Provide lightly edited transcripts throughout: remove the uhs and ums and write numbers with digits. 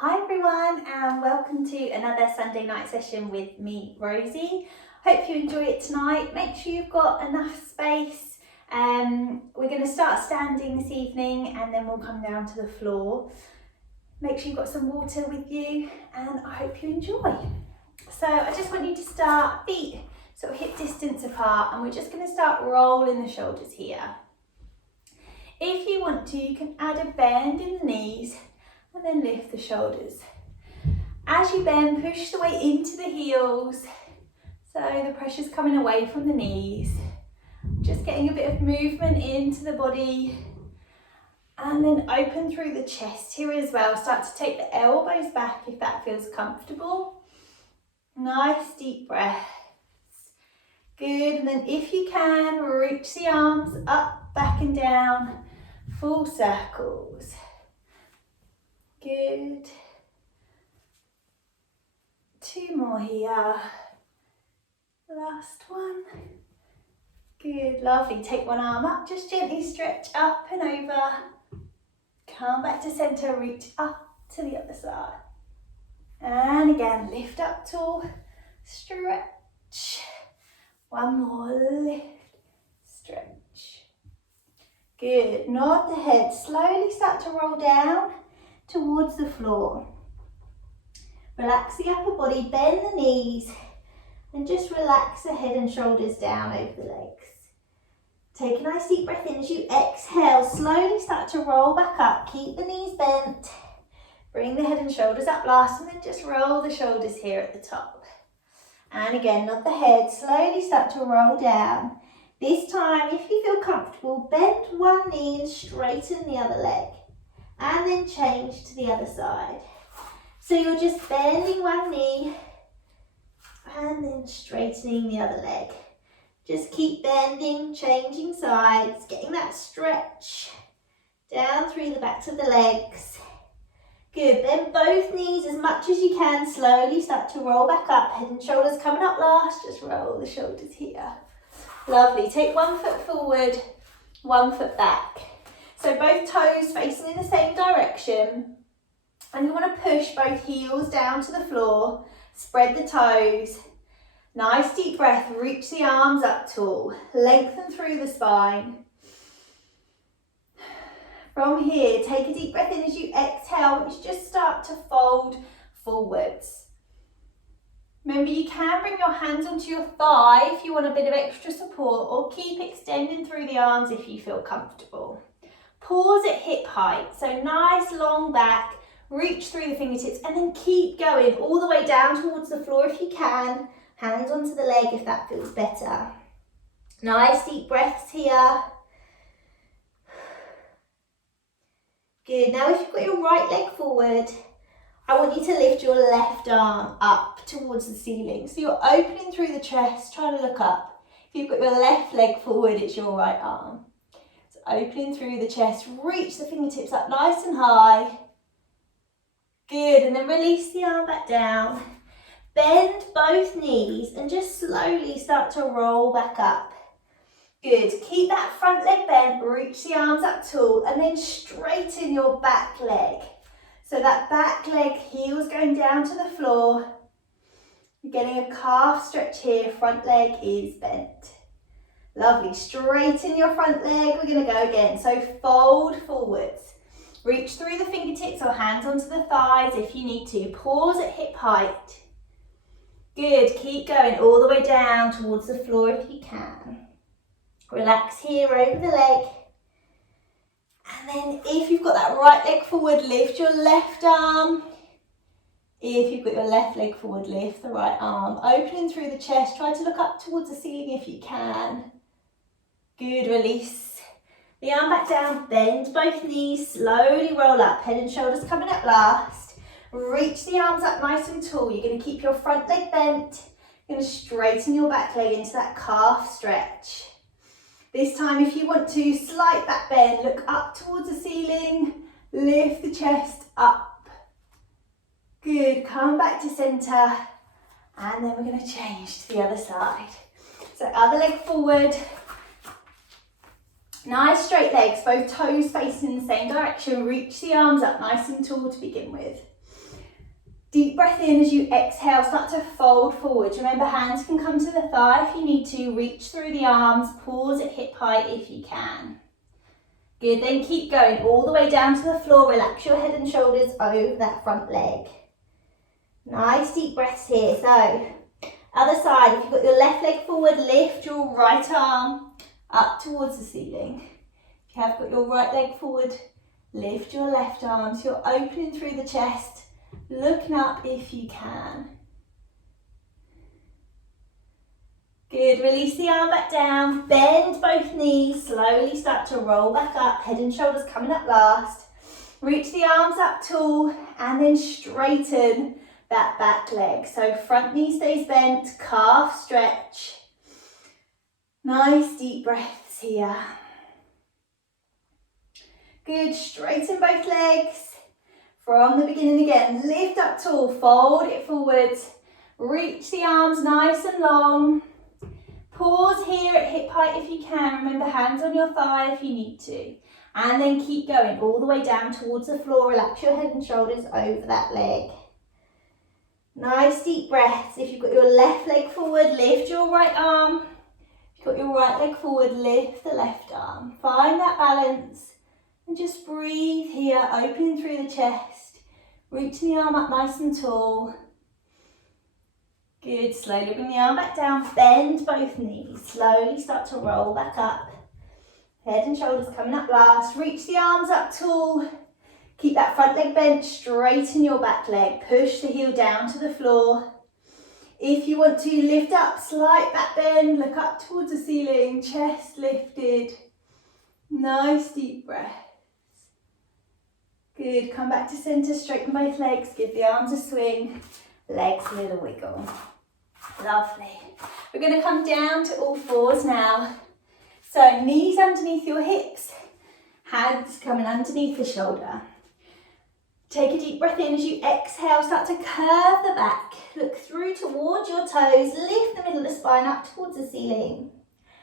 Hi everyone and welcome to another Sunday night session with me, Rosie. Hope you enjoy it tonight. Make sure you've got enough space. We're going to start standing this evening and then we'll come down to the floor. Make sure you've got some water with you and I hope you enjoy. So I just want you to start feet sort of hip distance apart and we're just going to start rolling the shoulders here. If you want to, you can add a bend in the knees and then lift the shoulders. As you bend, push the weight into the heels, so the pressure's coming away from the knees. Just getting a bit of movement into the body. And then open through the chest here as well. Start to take the elbows back if that feels comfortable. Nice deep breaths. Good, and then if you can, reach the arms up, back and down, full circles. Good. 2 more here. Last one. Good, lovely. Take one arm up, just gently stretch up and over. Come back to center, reach up to the other side. And again, lift up tall, stretch. One more, lift, stretch. Good, nod the head, slowly start to roll down towards the floor. Relax the upper body, bend the knees and just relax the head and shoulders down over the legs. Take a nice deep breath in as you exhale, slowly start to roll back up, keep the knees bent, bring the head and shoulders up last and then just roll the shoulders here at the top. And again, nod the head, slowly start to roll down. This time, if you feel comfortable, bend one knee and straighten the other leg. And then change to the other side. So you're just bending one knee and then straightening the other leg. Just keep bending, changing sides, getting that stretch down through the backs of the legs. Good, bend both knees as much as you can, slowly start to roll back up, head and shoulders coming up last, just roll the shoulders here. Lovely, take 1 foot forward, 1 foot back. So both toes facing in the same direction. And you want to push both heels down to the floor, spread the toes. Nice deep breath, reach the arms up tall, lengthen through the spine. From here, take a deep breath in as you exhale, which just start to fold forwards. Remember, you can bring your hands onto your thigh if you want a bit of extra support, or keep extending through the arms if you feel comfortable. Pause at hip height, so nice long back, reach through the fingertips and then keep going all the way down towards the floor if you can. Hands onto the leg if that feels better. Nice deep breaths here. Good, now if you've got your right leg forward, I want you to lift your left arm up towards the ceiling. So you're opening through the chest, trying to look up. If you've got your left leg forward, it's your right arm. So opening through the chest, reach the fingertips up nice and high. Good, and then release the arm back down. Bend both knees and just slowly start to roll back up. Good, keep that front leg bent, reach the arms up tall and then straighten your back leg. So that back leg, heels going down to the floor. You're getting a calf stretch here, front leg is bent. Lovely, straighten your front leg, we're going to go again. So fold forwards. Reach through the fingertips or hands onto the thighs if you need to. Pause at hip height. Good, keep going all the way down towards the floor if you can. Relax here over the leg. And then if you've got that right leg forward, lift your left arm. If you've got your left leg forward, lift the right arm. Opening through the chest, try to look up towards the ceiling if you can. Good, release the arm back down, bend both knees, slowly roll up, head and shoulders coming up last. Reach the arms up nice and tall. You're going to keep your front leg bent. You're going to straighten your back leg into that calf stretch. This time, if you want to, slight back bend, look up towards the ceiling, lift the chest up. Good, come back to center, and then we're going to change to the other side. So other leg forward. Nice straight legs, both toes facing in the same direction. Reach the arms up nice and tall to begin with. Deep breath in as you exhale, start to fold forwards. Remember, hands can come to the thigh if you need to. Reach through the arms, pause at hip height if you can. Good, then keep going all the way down to the floor. Relax your head and shoulders over that front leg. Nice deep breaths here. So, other side, if you've got your left leg forward, lift your right arm up towards the ceiling. If you have got your right leg forward, lift your left arm. So you're opening through the chest, looking up if you can. Good, release the arm back down, bend both knees, slowly start to roll back up, head and shoulders coming up last. Reach the arms up tall and then straighten that back leg. So front knee stays bent, calf stretch. Nice deep breaths here. Good, straighten both legs. From the beginning again, lift up tall, fold it forwards. Reach the arms nice and long. Pause here at hip height if you can. Remember, hands on your thigh if you need to. And then keep going all the way down towards the floor. Relax your head and shoulders over that leg. Nice deep breaths. If you've got your left leg forward, lift your right arm. If you've got your right leg forward, lift the left arm. Find that balance and just breathe here, opening through the chest. Reach the arm up nice and tall. Good, slowly bring the arm back down, bend both knees. Slowly start to roll back up. Head and shoulders coming up last. Reach the arms up tall. Keep that front leg bent, straighten your back leg. Push the heel down to the floor. If you want to, lift up, slight back bend, look up towards the ceiling, chest lifted. Nice deep breaths. Good, come back to centre, straighten both legs, give the arms a swing, legs a little wiggle. Lovely. We're going to come down to all fours now. So knees underneath your hips, hands coming underneath the shoulder. Take a deep breath in as you exhale, start to curve the back. Look through towards your toes, lift the middle of the spine up towards the ceiling.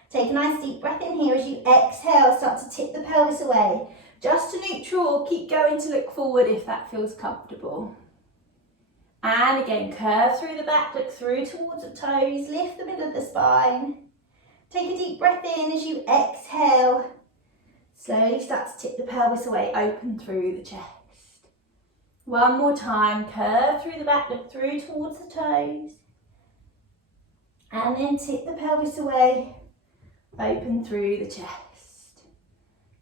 Take a nice deep breath in here as you exhale, start to tip the pelvis away. Just to neutral, keep going to look forward if that feels comfortable. And again, curve through the back, look through towards the toes, lift the middle of the spine. Take a deep breath in as you exhale. Slowly start to tip the pelvis away, open through the chest. One more time, curve through the back, look through towards the toes. And then tip the pelvis away, open through the chest.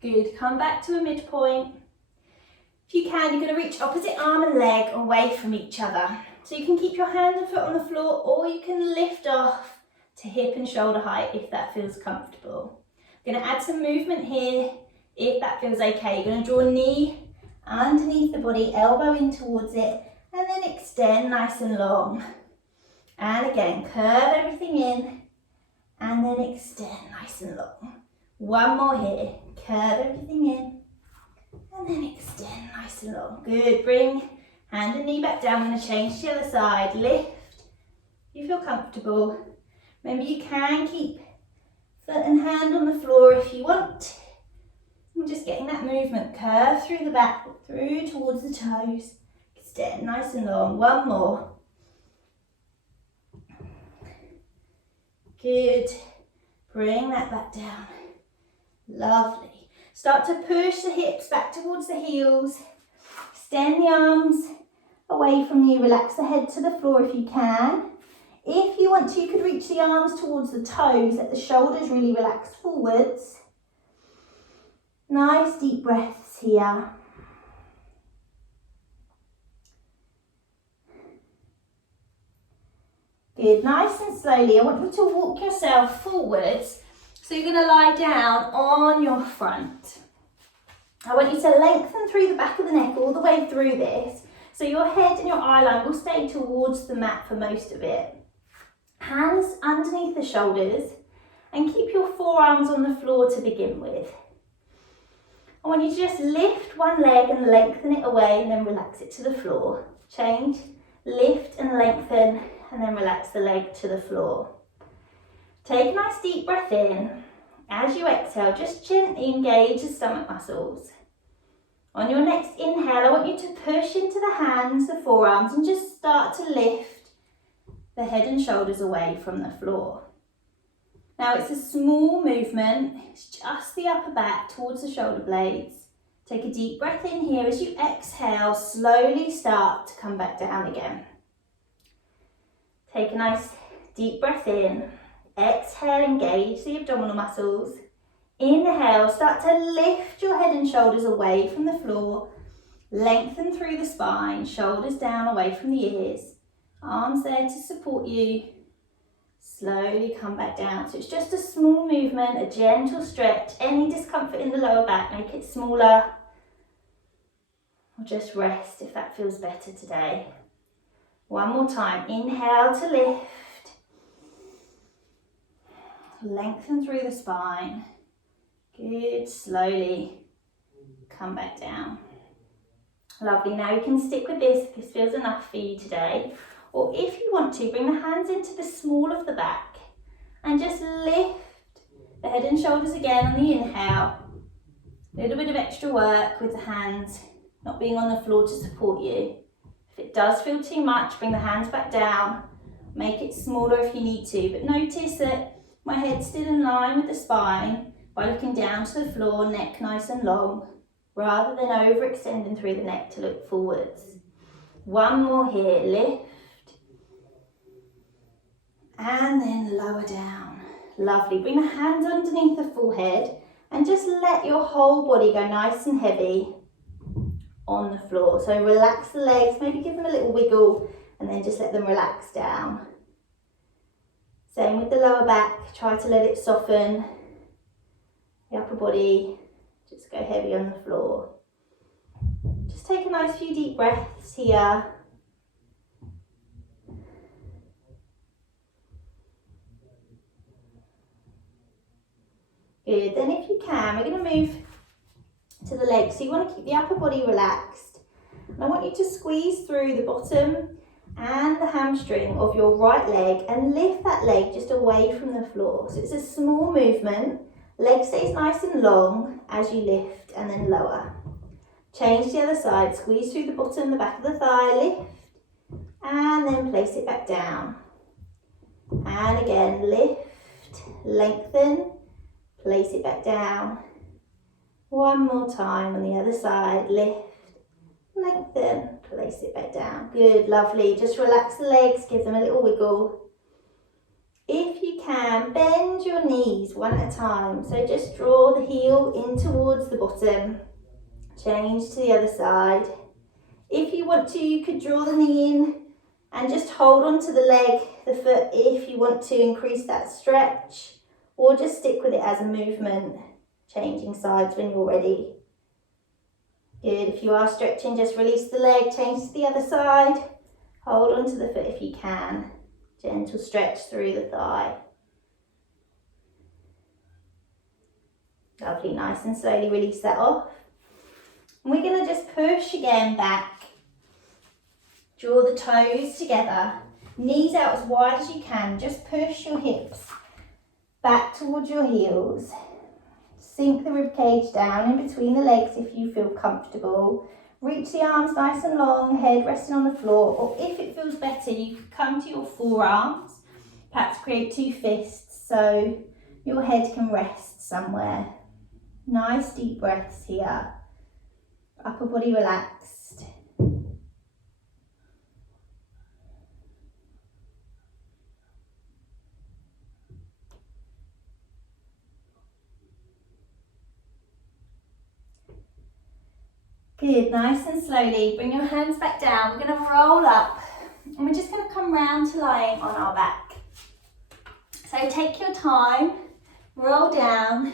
Good, come back to a midpoint. If you can, you're going to reach opposite arm and leg away from each other. So you can keep your hand and foot on the floor, or you can lift off to hip and shoulder height if that feels comfortable. I'm going to add some movement here if that feels okay. You're going to draw a knee underneath the body, elbow in towards it, and then extend nice and long. And again, curve everything in, and then extend nice and long. One more here, curve everything in, and then extend nice and long. Good, bring hand and knee back down. I'm going to change to the other side, lift, you feel comfortable. Remember, you can keep foot and hand on the floor if you want. I'm just getting that movement, curve through the back, through towards the toes, extend nice and long. One more. Good, bring that back down. Lovely. Start to push the hips back towards the heels, extend the arms away from you, relax the head to the floor if you can. If you want to, you could reach the arms towards the toes, let the shoulders really relax forwards. Nice deep breaths here. Good, nice and slowly. I want you to walk yourself forwards. So you're going to lie down on your front. I want you to lengthen through the back of the neck all the way through this. So your head and your eye line will stay towards the mat for most of it. Hands underneath the shoulders and keep your forearms on the floor to begin with. I want you to just lift one leg and lengthen it away and then relax it to the floor. Change, lift and lengthen and then relax the leg to the floor. Take a nice deep breath in. As you exhale, just gently engage the stomach muscles. On your next inhale, inhale, I want you to push into the hands, the forearms, and just start to lift the head and shoulders away from the floor. Now it's a small movement, it's just the upper back towards the shoulder blades. Take a deep breath in here. As you exhale, slowly start to come back down again. Take a nice deep breath in. Exhale, engage the abdominal muscles. Inhale, start to lift your head and shoulders away from the floor. Lengthen through the spine, shoulders down away from the ears. Arms there to support you. Slowly come back down. So it's just a small movement, a gentle stretch. Any discomfort in the lower back, make it smaller. Or just rest if that feels better today. One more time. Inhale to lift. Lengthen through the spine. Good. Slowly come back down. Lovely. Now you can stick with this if this feels enough for you today. Or if you want to, bring the hands into the small of the back and just lift the head and shoulders again on the inhale. A little bit of extra work with the hands not being on the floor to support you. If it does feel too much, bring the hands back down. Make it smaller if you need to, but notice that my head's still in line with the spine by looking down to the floor, neck nice and long, rather than overextending through the neck to look forwards. One more here, lift. And then lower down. Lovely. Bring the hands underneath the forehead and just let your whole body go nice and heavy on the floor. So relax the legs, maybe give them a little wiggle and then just let them relax down. Same with the lower back, try to let it soften. The upper body, just go heavy on the floor. Just take a nice few deep breaths here. Good, then if you can, we're going to move to the legs. So you want to keep the upper body relaxed. And I want you to squeeze through the bottom and the hamstring of your right leg and lift that leg just away from the floor. So it's a small movement. Leg stays nice and long as you lift and then lower. Change to the other side, squeeze through the bottom, the back of the thigh, lift, and then place it back down. And again, lift, lengthen, place it back down. One more time on the other side, lift, lengthen, place it back down. Good, lovely. Just relax the legs, give them a little wiggle. If you can, bend your knees one at a time. So just draw the heel in towards the bottom. Change to the other side. If you want to, you could draw the knee in and just hold on to the leg, the foot, if you want to increase that stretch, or just stick with it as a movement, changing sides when you're ready. Good, if you are stretching, just release the leg, change to the other side, hold on to the foot if you can. Gentle stretch through the thigh. Lovely, nice and slowly release that off. And we're going to just push again back. Draw the toes together, knees out as wide as you can. Just push your hips back towards your heels. Sink the ribcage down in between the legs if you feel comfortable. Reach the arms nice and long, head resting on the floor, or if it feels better, you could come to your forearms, perhaps create two fists so your head can rest somewhere. Nice deep breaths here. Upper body relaxed. Good, nice and slowly, bring your hands back down. We're going to roll up and we're just going to come round to lying on our back. So take your time, roll down,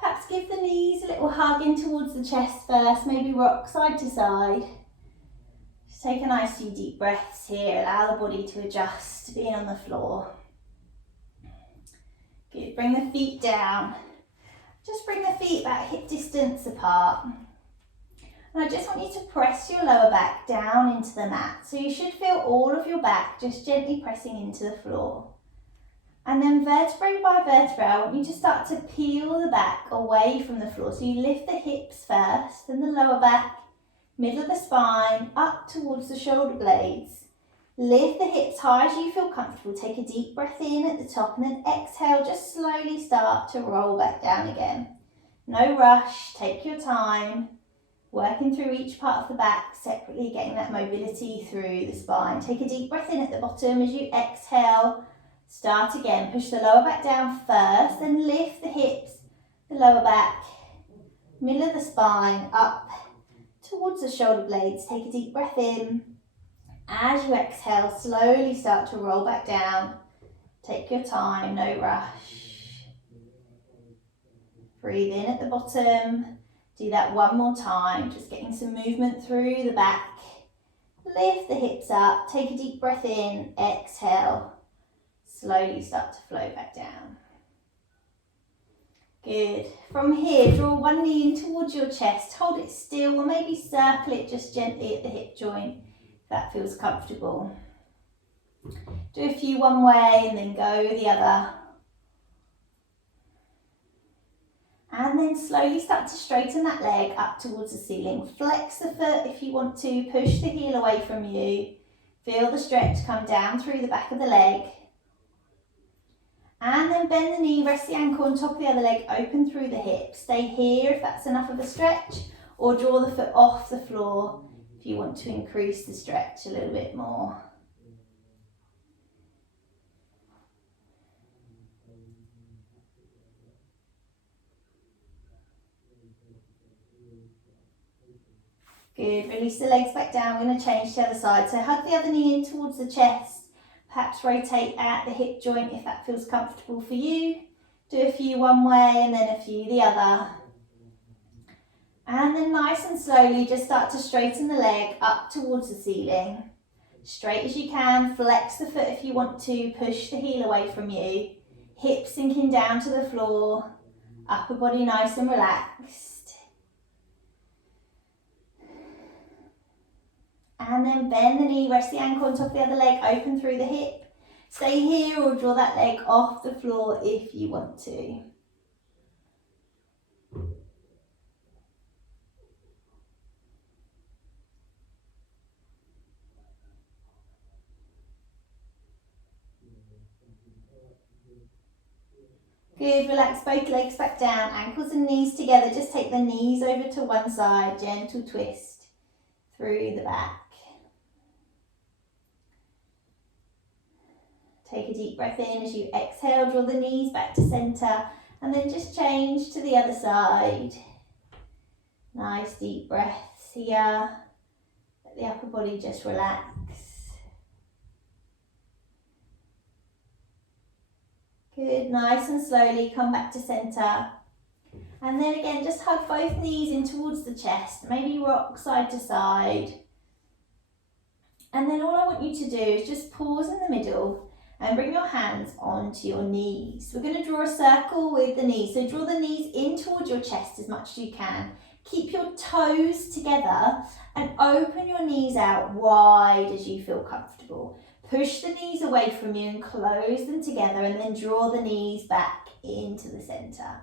perhaps give the knees a little hug in towards the chest first, maybe rock side to side. Just take a nice few deep breaths here, allow the body to adjust to being on the floor. Good, bring the feet down. Just bring the feet about hip distance apart. And I just want you to press your lower back down into the mat. So you should feel all of your back just gently pressing into the floor. And then vertebrae by vertebrae, I want you to start to peel the back away from the floor. So you lift the hips first, then the lower back, middle of the spine, up towards the shoulder blades. Lift the hips high as you feel comfortable. Take a deep breath in at the top and then exhale, just slowly start to roll back down again. No rush, take your time, working through each part of the back separately, getting that mobility through the spine. Take a deep breath in at the bottom as you exhale. Start again, push the lower back down first, then lift the hips, the lower back, middle of the spine, up towards the shoulder blades. Take a deep breath in. As you exhale, slowly start to roll back down. Take your time, no rush. Breathe in at the bottom. Do that one more time, just getting some movement through the back. Lift the hips up, take a deep breath in, exhale. Slowly start to flow back down. Good. From here, draw one knee in towards your chest. Hold it still or maybe circle it just gently at the hip joint if that feels comfortable. Do a few one way and then go the other. And then slowly start to straighten that leg up towards the ceiling. Flex the foot if you want to. Push the heel away from you. Feel the stretch come down through the back of the leg. And then bend the knee, rest the ankle on top of the other leg, open through the hip. Stay here if that's enough of a stretch, or draw the foot off the floor if you want to increase the stretch a little bit more. Good, release the legs back down. We're going to change to the other side. So hug the other knee in towards the chest. Perhaps rotate at the hip joint if that feels comfortable for you. Do a few one way and then a few the other. And then nice and slowly just start to straighten the leg up towards the ceiling. Straight as you can, flex the foot if you want to, push the heel away from you. Hips sinking down to the floor, upper body nice and relaxed. And then bend the knee, rest the ankle on top of the other leg, open through the hip. Stay here or draw that leg off the floor if you want to. Good, relax both legs back down, ankles and knees together. Just take the knees over to one side, gentle twist through the back. Take a deep breath in as you exhale, draw the knees back to centre and then just change to the other side. Nice deep breaths here. Let the upper body just relax. Good, nice and slowly come back to centre. And then again, just hug both knees in towards the chest, maybe rock side to side. And then all I want you to do is just pause in the middle and bring your hands onto your knees. We're going to draw a circle with the knees. So draw the knees in towards your chest as much as you can. Keep your toes together and open your knees out wide as you feel comfortable. Push the knees away from you and close them together and then draw the knees back into the centre.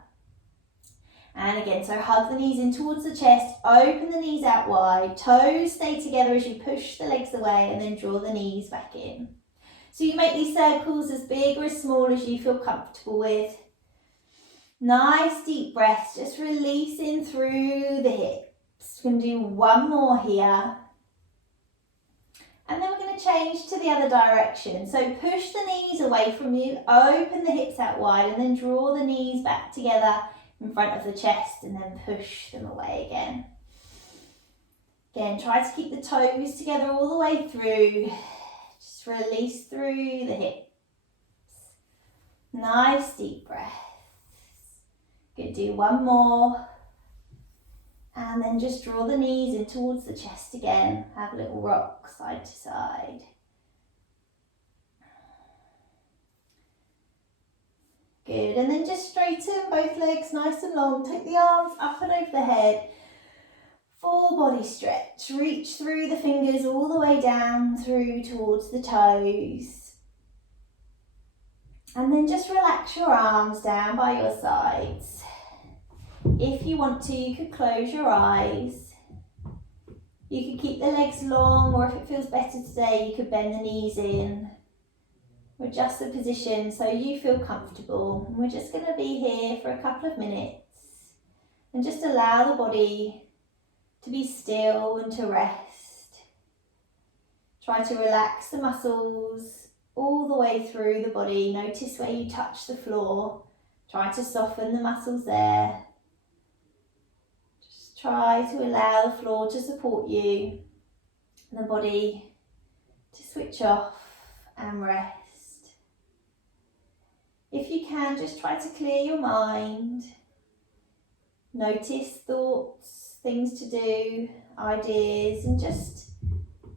And again, so hug the knees in towards the chest, open the knees out wide, toes stay together as you push the legs away and then draw the knees back in. So you make these circles as big or as small as you feel comfortable with. Nice deep breaths, just releasing through the hips. We're going to do one more here. And then we're going to change to the other direction. So push the knees away from you, open the hips out wide and then draw the knees back together in front of the chest and then push them away again. Again, try to keep the toes together all the way through. Just release through the hips. Nice deep breaths. Good, do one more. And then just draw the knees in towards the chest again. Have a little rock side to side. Good, and then just straighten both legs nice and long. Take the arms up and over the head. Full body stretch. Reach through the fingers all the way down through towards the toes. And then just relax your arms down by your sides. If you want to, you could close your eyes. You could keep the legs long, or if it feels better today, you could bend the knees in. Or adjust the position so you feel comfortable. And we're just going to be here for a couple of minutes and just allow the body to be still and to rest. Try to relax the muscles all the way through the body. Notice where you touch the floor. Try to soften the muscles there. Just try to allow the floor to support you and the body to switch off and rest. If you can, just try to clear your mind. Notice thoughts, things to do, ideas, and just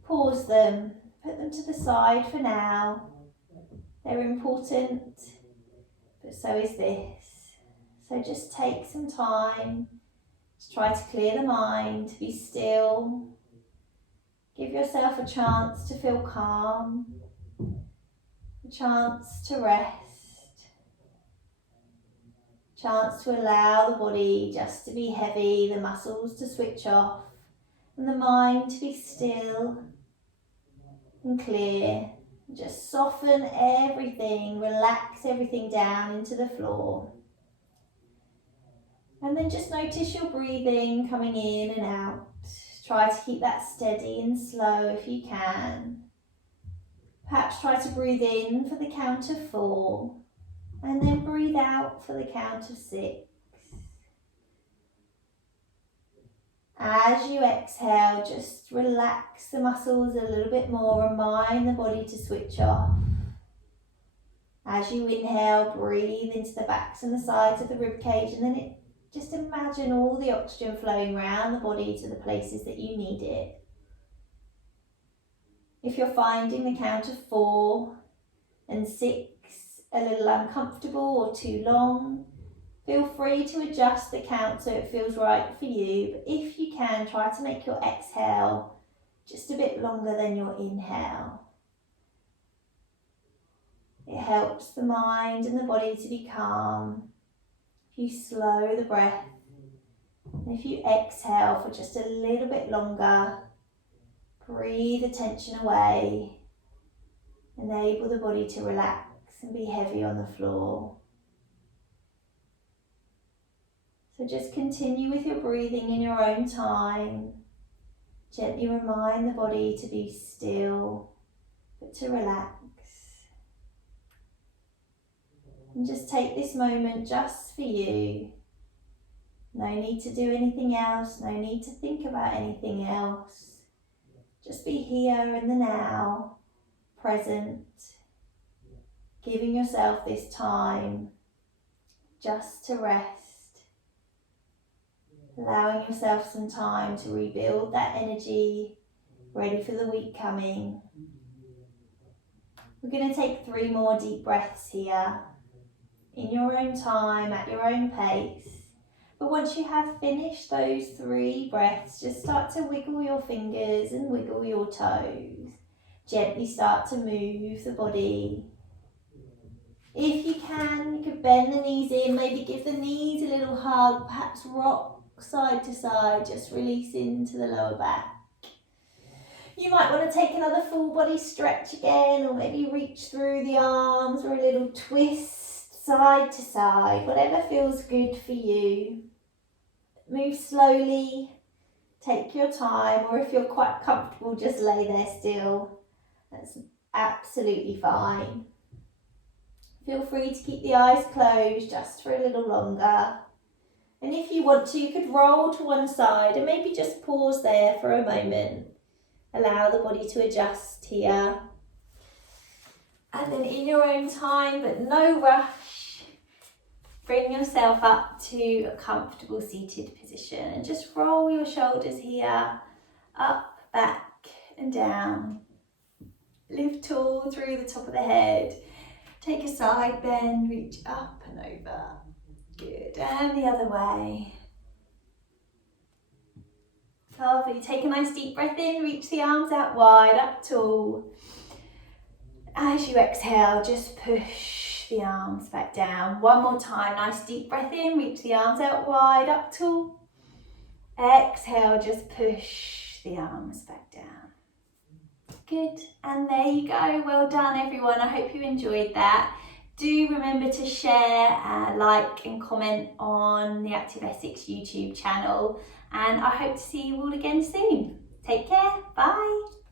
pause them. Put them to the side for now. They're important, but so is this. So just take some time to try to clear the mind, to be still. Give yourself a chance to feel calm, a chance to rest. Chance to allow the body just to be heavy, the muscles to switch off, and the mind to be still and clear. Just soften everything, relax everything down into the floor. And then just notice your breathing coming in and out. Try to keep that steady and slow if you can. Perhaps try to breathe in for the count of 4. And then breathe out for the count of 6. As you exhale, just relax the muscles a little bit more, remind the body to switch off. As you inhale, breathe into the backs and the sides of the rib cage, and then just imagine all the oxygen flowing around the body to the places that you need it. If you're finding the count of 4 and 6 a little uncomfortable or too long, feel free to adjust the count so it feels right for you. But if you can, try to make your exhale just a bit longer than your inhale. It helps the mind and the body to be calm. If you slow the breath, and if you exhale for just a little bit longer, breathe the tension away, enable the body to relax and be heavy on the floor. So just continue with your breathing in your own time. Gently remind the body to be still, but to relax. And just take this moment just for you. No need to do anything else, no need to think about anything else. Just be here in the now, present, giving yourself this time just to rest, allowing yourself some time to rebuild that energy, ready for the week coming. We're going to take 3 more deep breaths here, in your own time, at your own pace. But once you have finished those 3 breaths, just start to wiggle your fingers and wiggle your toes. Gently start to move the body. If you can, you could bend the knees in, maybe give the knees a little hug, perhaps rock side to side, just release into the lower back. You might want to take another full body stretch again, or maybe reach through the arms or a little twist side to side, whatever feels good for you. Move slowly, take your time, or if you're quite comfortable, just lay there still. That's absolutely fine. Feel free to keep the eyes closed just for a little longer. And if you want to, you could roll to one side and maybe just pause there for a moment. Allow the body to adjust here. And then in your own time, but no rush, bring yourself up to a comfortable seated position and just roll your shoulders here, up, back and down. Lift tall through the top of the head. Take a side bend, reach up and over. Good, and the other way. Lovely, take a nice deep breath in, reach the arms out wide, up tall. As you exhale, just push the arms back down. One more time, nice deep breath in, reach the arms out wide, up tall. Exhale, just push push the arms back down. Good, and there you go. Well done, everyone. I hope you enjoyed that. Do remember to share, like and comment on the Active Essex YouTube channel, and I hope to see you all again soon. Take care, bye.